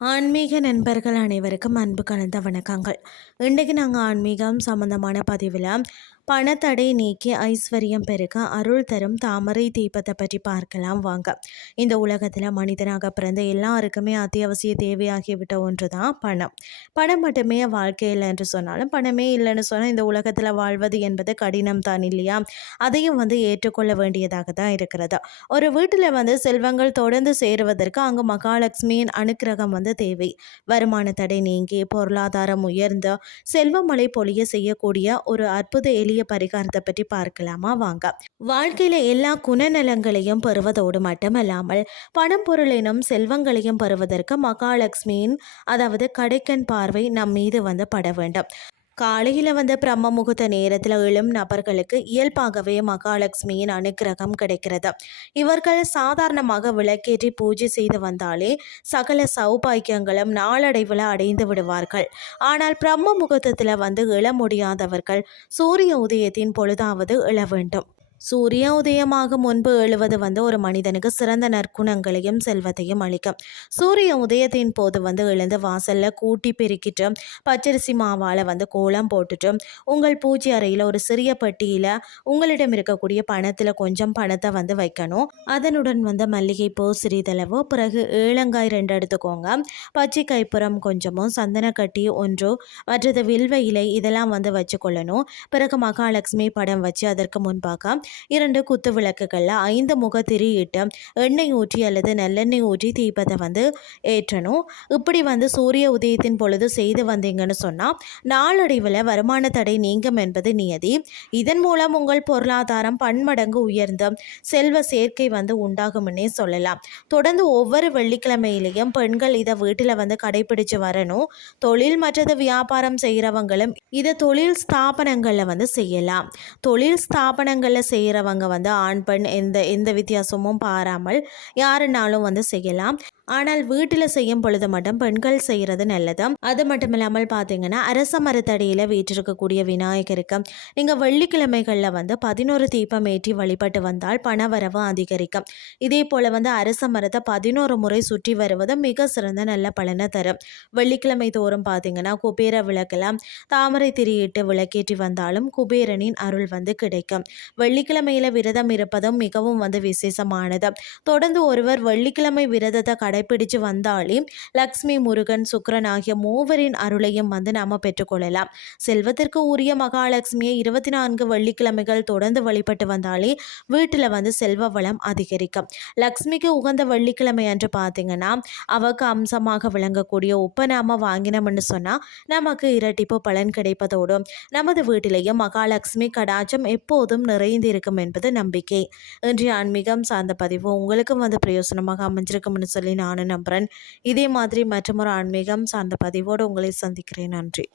ஆன்மீக நண்பர்கள் அனைவருக்கும் அன்பு கலந்த வணக்கங்கள். இன்றைக்கு நாங்கள் ஆன்மீகம் சம்பந்தமான பதிவில் பணத்தடை நீக்கி ஐஸ்வர்யம் பெருக்க அருள் தரும் தாமரை தீபத்தை பற்றி பார்க்கலாம் வாங்க. இந்த உலகத்தில் மனிதனாக பிறந்த எல்லாருக்குமே அத்தியாவசிய தேவையாகிவிட்ட ஒன்று தான் பணம். பணம் மட்டுமே வாழ்க்கையில் என்று சொன்னாலும் பணமே இல்லைன்னு சொன்னால் இந்த உலகத்தில் வாழ்வது என்பது கடினம் தான் இல்லையா? அதையும் ஏற்றுக்கொள்ள வேண்டியதாக தான் இருக்கிறது. ஒரு வீட்டில் செல்வங்கள் தொடர்ந்து சேருவதற்கு அங்கு மகாலட்சுமியின் அனுக்கிரகம் தேவை. வருமான தடை நீங்கி பொருளாதாரம் உயர்ந்து செல்வமழை பொழிய செய்யக்கூடிய ஒரு அற்புத எளிய பரிகாரத்தை பற்றி பார்க்கலாமா வாங்க. வாழ்க்கையில எல்லா குணநலங்களையும் பெறுவதோடு மட்டுமல்லாமல் பணம் பொருள் எனும் செல்வங்களையும் பெறுவதற்கு மகாலட்சுமியின் அதாவது கடைக்கண் பார்வை நம் மீது பட வேண்டும். காலையில் பிரம்ம முகூர்த்த நேரத்தில் எழும் நபர்களுக்கு இயல்பாகவே மகாலட்சுமியின் அனுக்கிரகம் கிடைக்கிறது. இவர்கள் சாதாரணமாக விளக்கேற்றி பூஜை செய்து வந்தாலே சகல சௌபாக்கியங்களும் நாளடைவில் அடைந்து விடுவார்கள். ஆனால் பிரம்ம முகூர்த்தத்தில் எழ முடியாதவர்கள் சூரிய உதயத்தின் பொழுதாவது எழ வேண்டும். சூரிய உதயமாக முன்பு எழுவது ஒரு மனிதனுக்கு சிறந்த நற்குணங்களையும் செல்வத்தையும் அளிக்கும். சூரிய உதயத்தின் போது எழுந்து வாசலில் கூட்டி பெருக்கிட்டு பச்சரிசி மாவால் கோலம் போட்டுட்டு உங்கள் பூஜை அறையில் ஒரு சிறிய பெட்டியில் உங்களிடம் இருக்கக்கூடிய பணத்தில் கொஞ்சம் பணத்தை வைக்கணும். அதனுடன் மல்லிகைப்பூ சிறிதளவு, பிறகு ஏலங்காய் 2 எடுத்துக்கோங்க, பச்சை கைப்புறம் கொஞ்சமும், சந்தனக்கட்டி 1, மற்றது வில்வ இலை இதெல்லாம் வச்சுக்கொள்ளணும். பிறகு மகாலட்சுமி படம் வச்சு அதற்கு முன்பாக 2 குத்து விளக்குகளில் 5 முகத்திரி இட்டு எண்ணெய் ஊற்றி அல்லது நல்லெண்ணெய் ஊற்றி தீபத்தை ஏற்றணும். இப்படி சூரிய உதயத்தின் பொழுது செய்து வந்தீங்கன்னு சொன்னால் நாளடைவில் வருமான தடை நீங்கும் என்பது நியதி. இதன் மூலம் உங்கள் பொருளாதாரம் பன்மடங்கு உயர்ந்து செல்வ சேர்க்கை உண்டாகும்னே சொல்லலாம். தொடர்ந்து ஒவ்வொரு வெள்ளிக்கிழமையிலையும் பெண்கள் இதை வீட்டில் கடைபிடிச்சு வரணும். தொழில் மற்றது வியாபாரம் செய்கிறவங்களும் இதை தொழில் ஸ்தாபனங்களில் செய்யலாம். தொழில் ஸ்தாபனங்களில் செய்கிறவங்க ஆண் பெண் எந்த வித்தியாசமும் பாராமல் யாருனாலும் செய்யலாம். ஆனால் வீட்டில் செய்யும் பொழுது மட்டும் பெண்கள் செய்கிறது நல்லது. அது மட்டும் இல்லாமல் பார்த்தீங்கன்னா அரச மரத்தடியில் வீற்றிருக்கக்கூடிய விநாயகருக்கு நீங்கள் வெள்ளிக்கிழமைகளில் 11 தீபம் ஏற்றி வழிபட்டு வந்தால் பணவரவு அதிகரிக்கும். இதே போல் அரச மரத்தை 11 முறை சுற்றி வருவது மிக சிறந்த நல்ல பலனை தரும். வெள்ளிக்கிழமை தோறும் பார்த்தீங்கன்னா குபேர விளக்கில் தாமரை திரியிட்டு விளக்கேற்றி வந்தாலும் குபேரனின் அருள் கிடைக்கும். வெள்ளிக்கிழமையில் விரதம் இருப்பதும் மிகவும் விசேஷமானது. தொடர்ந்து ஒருவர் வெள்ளிக்கிழமை விரதத்தை கடைபிடிச்சு வந்தாலே லக்ஷ்மி, முருகன், சுக்கிரன் ஆகிய மூவரின் அருளையும் நாம பெற்றுக்கொள்ளலாம். செல்வத்திற்கு உரிய மகாலட்சுமியை 24 வெள்ளிக்கிழமைகள் தொடர்ந்து வழிபட்டு வந்தாலே வீட்டில் செல்வ வளம் அதிகரிக்கும். லக்ஷ்மிக்கு உகந்த வெள்ளிக்கிழமை அன்று பார்த்தீங்கன்னா அவக்கு அம்சமாக விளங்கக்கூடிய உப்பை நாம வாங்கினோம்னு சொன்னால் நமக்கு இரட்டிப்பு பலன் கிடைப்பதோடு நமது வீட்டிலேயும் மகாலட்சுமி கடாட்சம் எப்போதும் நிறைந்திருக்கும் என்பது நம்பிக்கை. இன்றைய ஆன்மீகம் சார்ந்த பதிவு உங்களுக்கும் பிரயோசனமாக அமைஞ்சிருக்கும்னு சொல்லி நானும் நம்புகிறேன். இதே மாதிரி மற்றொரு ஆன்மீகம் சார்ந்த பதிவோடு உங்களை சந்திக்கிறேன். நன்றி.